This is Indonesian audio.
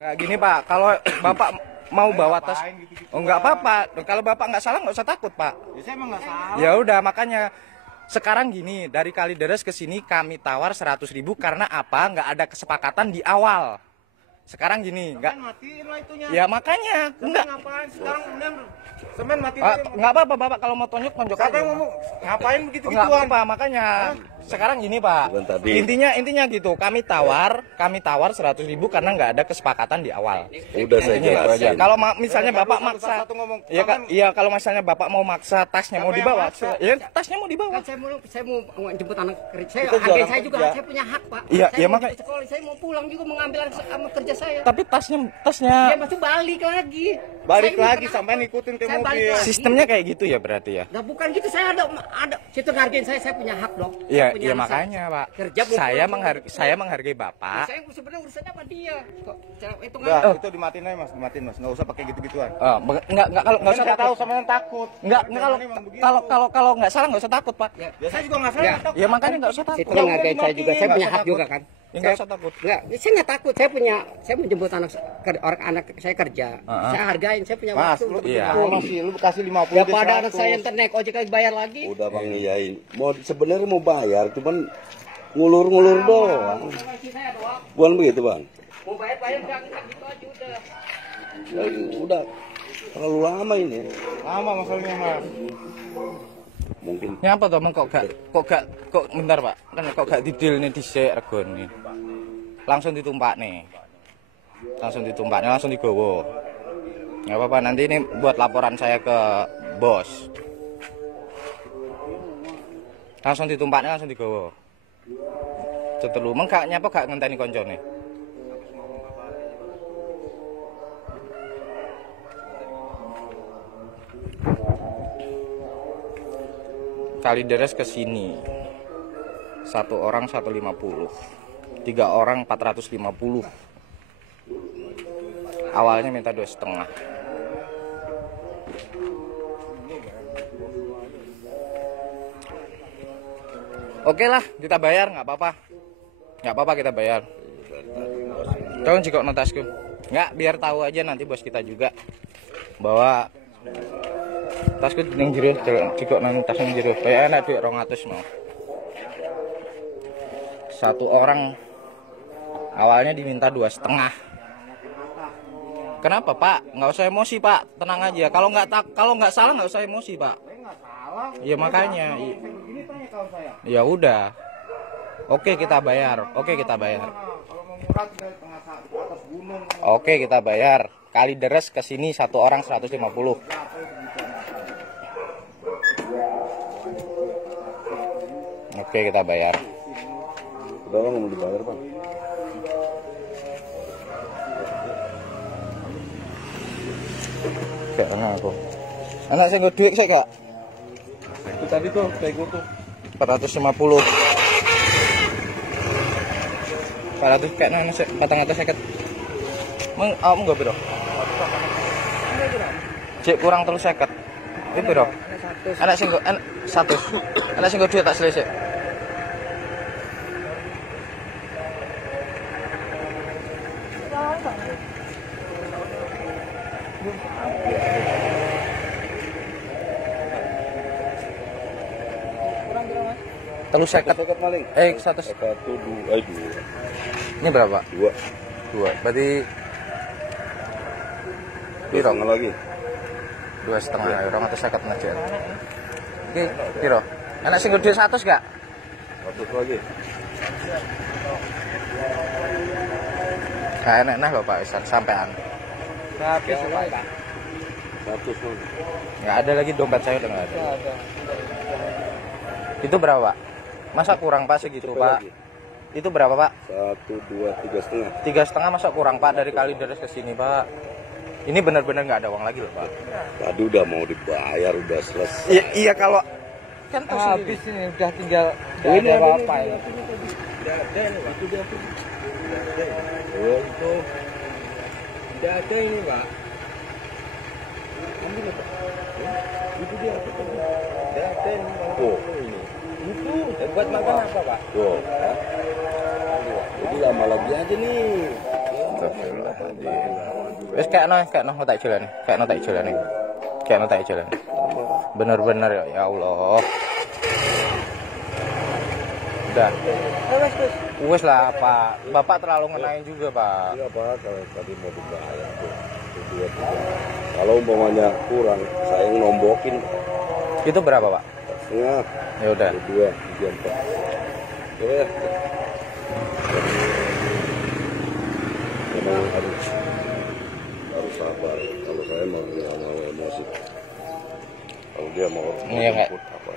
Nggak gini Pak, kalau Bapak mau bawa tas, oh nggak apa-apa. Kalau Bapak nggak salah nggak usah takut Pak. Ya, saya emang nggak salah. Ya udah makanya sekarang gini, dari Kalideres ke sini kami tawar 100.000 karena apa? Nggak ada kesepakatan di awal. Sekarang gini, nggak. Matiin lah itunya. Ya makanya, enggak. Ngapain sekarang kemudian semen matiin. Nggak apa-apa Bapak kalau mau tonjok Siapa aja. yang ngomong? Ngapain begitu Nggak gituan? apa-apa, makanya sekarang gini Pak. Intinya gitu, kami tawar 100.000 karena nggak ada kesepakatan di awal. Udah saya Intinya itu aja. jelasin. Kalau misalnya Bapak maksa, Satu ngomong. iya kalau misalnya Bapak mau maksa tasnya mau Siapa yang dibawa, maksa? ya tasnya mau dibawa. Kan saya mau jemput anak kerja. Itu Adik jalan saya juga, kerja. saya punya hak, Pak. Iya, Saya iya, mau makanya- jemput sekolah, saya mau pulang juga mengambil sama kerja saya. Tapi tasnya Dia masuk balik lagi. Balik Saya lagi bukan sampai apa. ngikutin ke Saya balik mobil. lagi. sistemnya kayak gitu ya berarti ya. Nah bukan gitu, saya ada situ ngargain saya punya hak dong. Iya, Saya punya iya hak. makanya Pak. Kerja mau Saya menghargai Bapak. Saya sebenarnya urusannya sama dia. Kok itu Udah, nggak itu dimatiin aja Mas, dimatiin Mas. Nggak usah pakai gitu-gituan. Enggak kalau nggak usah Saya tahu takut. sama yang takut. Enggak kalau Emang begitu. kalau nggak salah nggak usah takut Pak. Ya, Ya saya juga nggak salah. takut. Ya makanya nggak usah takut. situ ngargain saya juga. Saya punya hak takut. juga kan. Ya, nggak usah takut. Enggak, saya nggak takut. Saya menjemput anak saya kerja. Saya hargain, saya punya Mas, waktu. lu untuk Iya. lu kasih 50 Ya jadi pada anak 100. saya yang naik ojek lagi bayar lagi. Udah Bang iyain. Mau sebenarnya mau bayar, cuman ngulur-ngulur doang. Saya doang. Bukan begitu Bang? Mau bayar enggak gitu aja udah. Ya, udah terlalu lama ini. Lama masalahnya Mas. Mungkin Nyapa to meng kok bentar Pak. Kan kok gak didilne dhisik regone. Langsung ditumpakne. Langsung digowo. Enggak apa-apa nanti ini buat laporan saya ke bos. Langsung ditumpakne langsung digowo. Cetelu meng gak nyapa gak ngenteni koncone. Kalideres ke sini. 1 orang 150. 3 orang 450. Awalnya minta 2,5. Oke lah, kita bayar nggak apa-apa. Nggak apa-apa kita bayar. Tolong jika notasku. Nggak, biar tahu aja nanti bos kita juga bahwa tasku ning jero jika nang tas ning jero. Kayak enak duit 200 mau. 1 orang awalnya diminta 2,5. Kenapa Pak? Nggak usah emosi Pak, tenang aja. Kalau nggak salah nggak usah emosi Pak. Saya nggak salah. Ya makanya. Begini tanya kalau saya. Ya udah. Oke kita bayar. Oke kita bayar. Kalau mau murah tinggal tengah atas gunung. Oke kita bayar. Kalideres ke sini 1 orang 150. Oke kita bayar. udah Bang mau dibayar Bang. Kayak anak aku. Anak saya nggak duit saya kak. Itu tadi tuh kayak gue tuh. 450. 400 kayak nana patang-patang seket. Meng, kamu nggak biro? Cek kurang terus seket. Itu biro. Anak sing anak 100. Anak sing duit tak selesai. Terus seket. Seket paling. 100. 1, 2, 2. Ini berapa? 2. 2. Berarti Piro lagi? 2,5 euro atau 50 aja. Oke, piro? Enak sing gede 100 gak? 100 lagi. Gak enak nah lho Pak Isan sampean. Habis Pak. 100 lagi. Nggak ada lagi dompet saya udah nggak ada. Itu berapa Pak? Masa kurang Pak segitu Cepet Pak? lagi. Itu berapa Pak? 1, 2, 3,5. 3,5 masa kurang Pak dari Kalideres ke sini Pak? Ini benar-benar nggak ada uang lagi loh Pak. Tadi udah mau dibayar, udah selesai. Iya kalau kan tahu Habis sendiri. ini udah tinggal Ini ada ada apa ya? Oh, itu. Tidak ada ini Pak. Itu dia. Tidak ada ini. Oh, Itu buat makan apa Pak? tuh. Jadi lama lagi aja nih. Wis kayak no tak jalan. Kayak no tak jalan. Bener-bener ya Allah. Udah. Wes lah Pak. Bapak terlalu ngenain juga Pak. Iya Pak, kalau tadi mau dibayar tuh. Kalau umpamanya kurang, saya yang nombokin. Itu berapa Pak? Setengah. Ya udah. 2, 3, 4. Ya. Memang harus sabar. Kalau saya mau nggak mau emosi. Kalau dia mau Iya, nggak? apa?